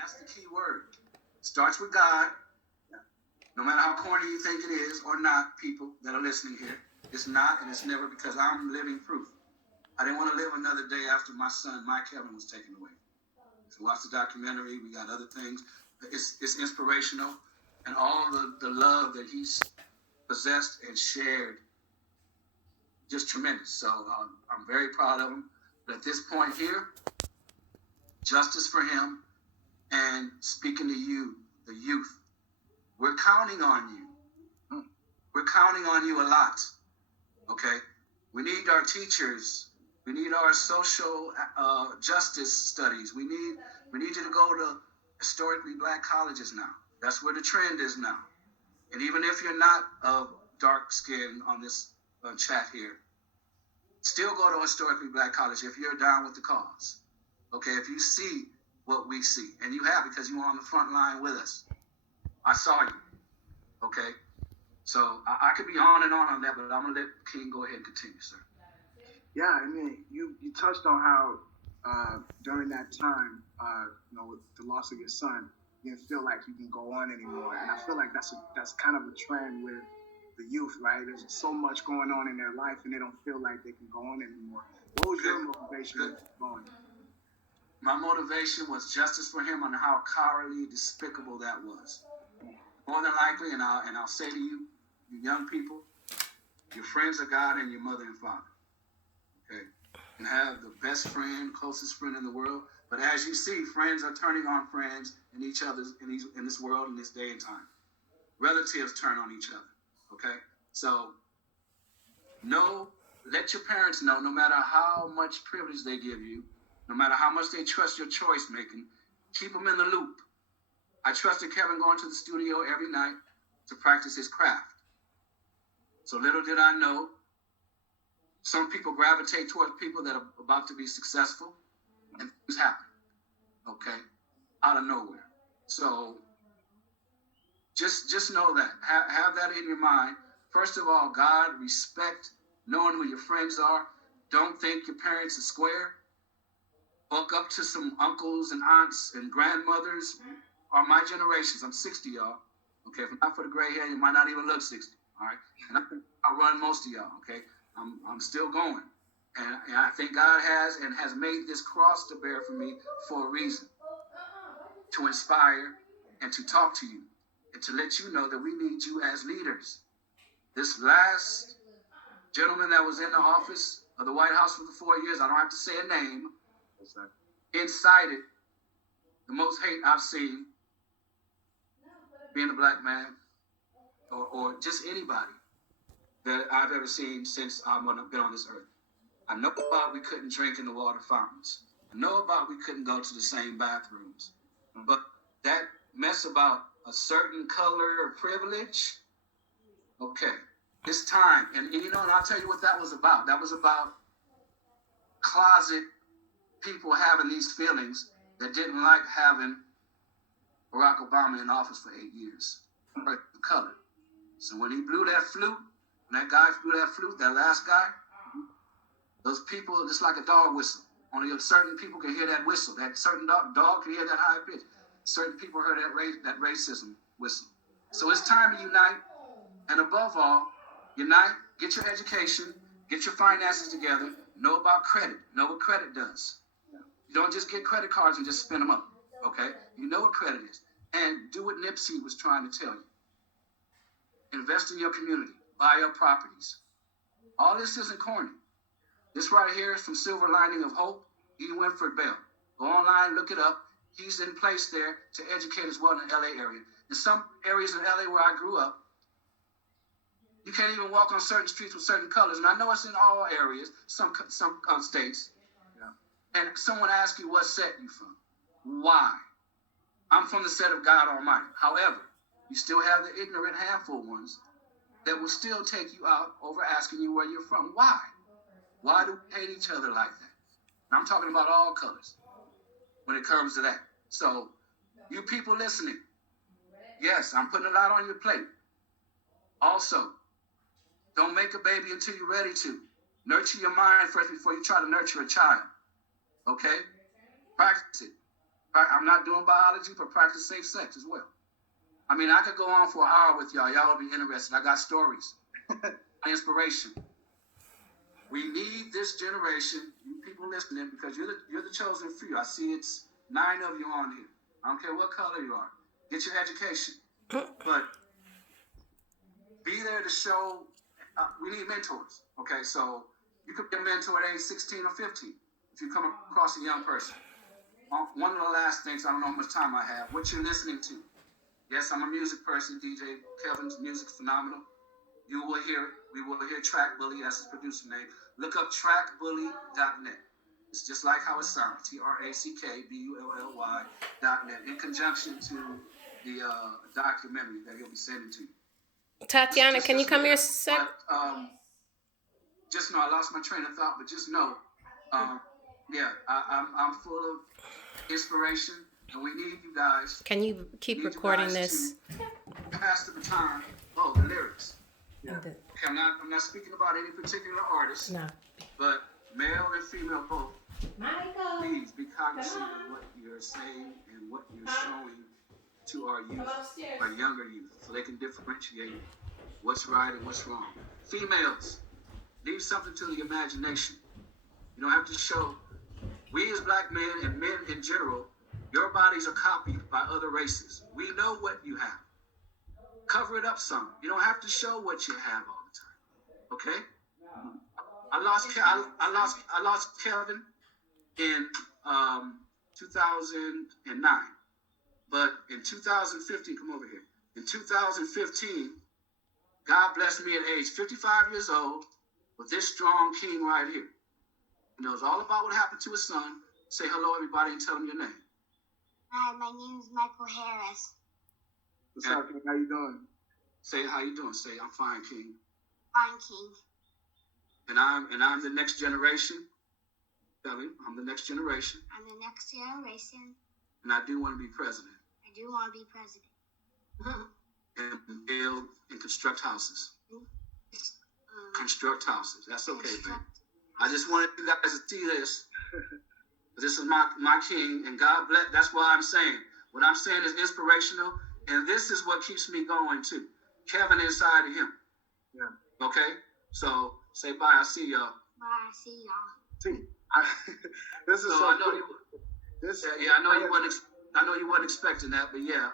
that's the key word. Starts with God. No matter how corny you think it is or not, people that are listening here, it's not and it's never, because I'm living proof. I didn't want to live another day after my son, Mike Kevin, was taken away. If you watch the documentary, we got other things. It's inspirational, and all the love that he's possessed and shared, just tremendous. So I'm very proud of him. But at this point here, justice for him. And speaking to you, the youth, we're counting on you. We're counting on you a lot. Okay? We need our teachers. We need our social justice studies. We need you to go to historically black colleges now. That's where the trend is now. And even if you're not of dark skin on this chat here, still go to historically black college if you're down with the cause. Okay? If you see what we see, and you have, because you were on the front line with us. I saw you. Okay? So I could be on that, but I'm going to let King go ahead and continue, sir. Yeah, I mean, you touched on how during that time, with the loss of your son, you didn't feel like you can go on anymore. And I feel like that's kind of a trend with the youth, right? There's so much going on in their life, and they don't feel like they can go on anymore. What was your motivation going? My motivation was justice for him on how cowardly, despicable that was. More than likely, and I'll say to you, you young people, your friends are God and your mother and father. Okay? You can have the best friend, closest friend in the world, but as you see, friends are turning on friends in each other's in this world in this day and time. Relatives turn on each other. Okay? So let your parents know, no matter how much privilege they give you, no matter how much they trust your choice making, keep them in the loop. I trusted Kevin going to the studio every night to practice his craft. So little did I know, some people gravitate towards people that are about to be successful, and things happen, okay, out of nowhere. So just know that. Have that in your mind. First of all, God, respect, knowing who your friends are. Don't think your parents are square. Buck up to some uncles and aunts and grandmothers are my generations. I'm 60, y'all. Okay, if not for the gray hair, you might not even look 60. All right, and I run most of y'all. Okay, I'm still going, and I think God has made this cross to bear for me for a reason, to inspire and to talk to you and to let you know that we need you as leaders. This last gentleman that was in the office of the White House for the 4 years, I don't have to say a name, incited the most hate I've seen, being a black man, or just anybody that I've ever seen since I've been on this earth. I know about we couldn't drink in the water fountains. I know about we couldn't go to the same bathrooms. But that mess about a certain color or privilege, okay, it's time. And I'll tell you what that was about. That was about closet people having these feelings that didn't like having Barack Obama in office for 8 years. The color. So when he blew that flute, that guy blew that flute, that last guy, those people, just like a dog whistle. Only certain people can hear that whistle. That certain dog can hear that high pitch. Certain people heard that racism whistle. So it's time to unite. And above all, unite, get your education, get your finances together, know about credit, know what credit does. You don't just get credit cards and just spend them up, okay? You know what credit is. And do what Nipsey was trying to tell you. Invest in your community. Buy your properties. All this isn't corny. This right here is from Silver Lining of Hope, E. Winford Bell. Go online, look it up. He's in place there to educate as well in the LA area. In some areas in LA where I grew up, you can't even walk on certain streets with certain colors. And I know it's in all areas, some states. Yeah. And someone asks you what set you from. Why? I'm from the set of God Almighty. However, you still have the ignorant handful ones that will still take you out over asking you where you're from. Why? Why do we hate each other like that? And I'm talking about all colors when it comes to that. So, you people listening, yes, I'm putting a lot on your plate. Also, don't make a baby until you're ready to. Nurture your mind first before you try to nurture a child. Okay? Practice it. I'm not doing biology, but practice safe sex as well. I mean, I could go on for an hour with y'all. Y'all would be interested. I got stories, inspiration. We need this generation, you people listening, because you're the chosen few. I see it's 9 of you on here. I don't care what color you are. Get your education, but be there to show. We need mentors. Okay, so you could be a mentor at age 16 or 15 if you come across a young person. One of the last things, I don't know how much time I have. What you're listening to? Yes, I'm a music person. DJ Kevin's music phenomenal. You will hear it. We will hear Track Bully. That's his producer name. Look up trackbully.net. It's just like how it sounds. TRACKBULLY.net. In conjunction to the documentary that he'll be sending to you. Tatiana, can you come here a sec? Just know I lost my train of thought, but just know, I'm full of inspiration, and we need you guys. Can you keep recording this? Pass the baton. Oh, the lyrics. Yeah. Okay, I'm not speaking about any particular artist. No. But male and female both. Michael, please be cognizant of what you're saying and what you're showing to our youth, our younger youth, so they can differentiate what's right and what's wrong. Females, leave something to the imagination. You don't have to show. We as black men and men in general, your bodies are copied by other races. We know what you have. Cover it up some. You don't have to show what you have all the time. Okay? I lost Kelvin in 2009. But in 2015, come over here. In 2015, God blessed me at age 55 years old with this strong king right here. He knows all about what happened to his son. Say hello, everybody, and tell them your name. Hi, my name is Michael Harris. What's up, King? How you doing? Say, how you doing? Say, I'm fine, King. Fine, King. And I'm the next generation. Tell him, I'm the next generation. I'm the next generation. And I do want to be president. I do want to be president. And build and construct houses. Construct houses. That's okay, baby. I just wanted you guys to see this. This is my king, and God bless. That's why I'm saying what I'm saying is inspirational, and this is what keeps me going too. Kevin inside of him. Yeah. Okay. So say bye. I see y'all. Bye. I see y'all. See, this is so I know you. I know you wasn't. I know you wasn't expecting that, but yeah.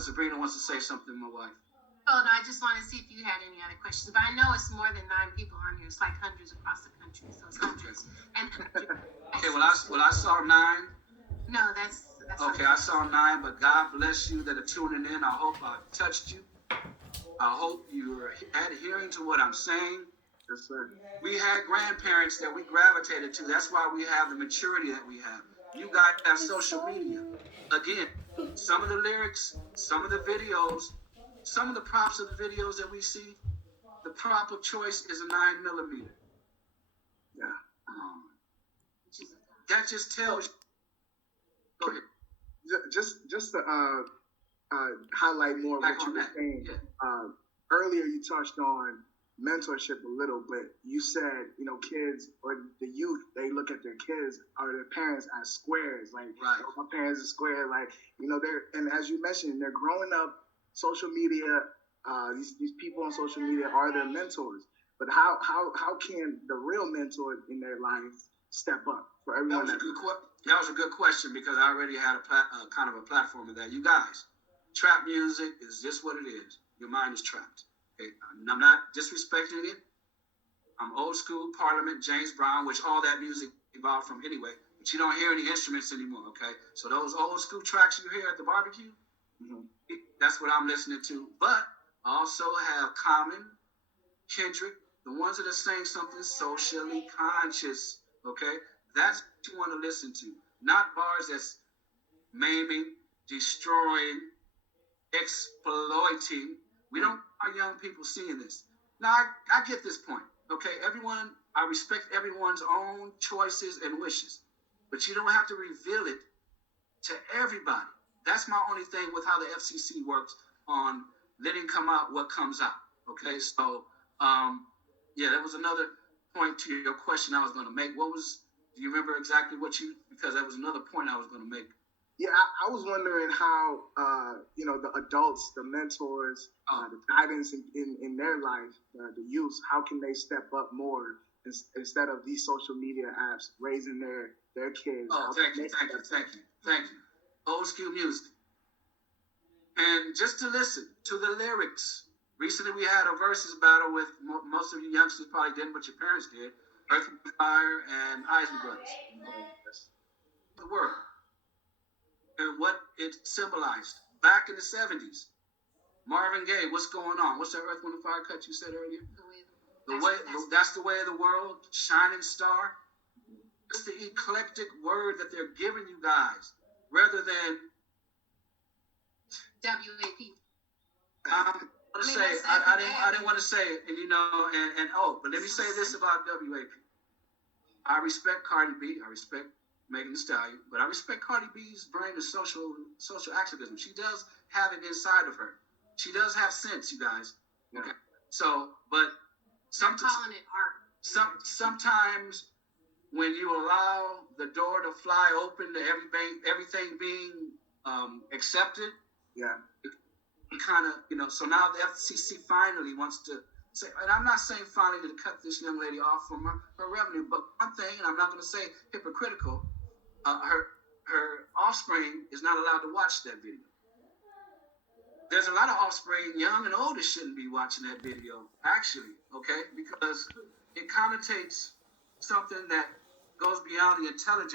Sabrina wants to say something. My wife. Oh, no, I just wanted to see if you had any other questions. But I know it's more than 9 people on here. It's like hundreds across the country. So it's hundreds. And okay, well, I saw 9. No, that's okay, I saw 9, but God bless you that are tuning in. I hope I touched you. I hope you're adhering to what I'm saying. Yes, sir. We had grandparents that we gravitated to. That's why we have the maturity that we have. You guys have social media. Again, some of the lyrics, some of the videos, some of the props of the videos that we see, the prop of choice is a 9mm. Yeah. That just tells you. Go ahead. Just to highlight more what you were saying. Yeah. Earlier you touched on mentorship a little, but you said, kids or the youth, they look at their kids or their parents as squares. Like, right. My parents are square. Like, and as you mentioned, they're growing up. Social media, these people on social media are their mentors. But how can the real mentor in their life step up for everyone? That was a good question, because I already had a kind of a platform of that. You guys, trap music is just what it is. Your mind is trapped. Okay? I'm not disrespecting it. I'm old school Parliament, James Brown, which all that music evolved from anyway. But you don't hear any instruments anymore. Okay, so those old school tracks you hear at the barbecue. Mm-hmm. That's what I'm listening to. But I also have Common, Kendrick, the ones that are saying something socially conscious. Okay? That's what you want to listen to. Not bars that's maiming, destroying, exploiting. We don't want our young people seeing this. Now, I get this point. Okay? I respect everyone's own choices and wishes. But you don't have to reveal it to everybody. That's my only thing with how the FCC works on letting come out what comes out. Okay, so that was another point to your question I was going to make. What was Do you remember exactly because that was another point I was going to make. Yeah, I was wondering how, the adults, the mentors, the guidance in their life, the youth, how can they step up more instead of these social media apps raising their kids? Oh, thank you. Old school music. And just to listen to the lyrics. Recently we had a versus battle with, most of you youngsters probably didn't, but your parents did. Earth, Wind & Fire and Isley Brothers. The word. And what it symbolized. Back in the 70s, Marvin Gaye, what's going on? What's that Earth, Wind & Fire cut you said earlier? That's the way of the world, shining star. It's the eclectic word that they're giving you guys, rather than WAP. I didn't want to say it, and but let me say this about WAP. I respect Cardi B. I respect Megan Thee Stallion, but I respect Cardi B's brain of social activism. She does have it inside of her. She does have sense, you guys. Okay. So, but I'm calling it art. Sometimes when you allow the door to fly open to everything being accepted, yeah, it kind of, so now the FCC finally wants to say, and I'm not saying finally to cut this young lady off from her revenue, but one thing, and I'm not going to say hypocritical, her offspring is not allowed to watch that video. There's a lot of offspring, young and old, that shouldn't be watching that video, actually, okay? Because it connotates something that goes beyond the intelligence.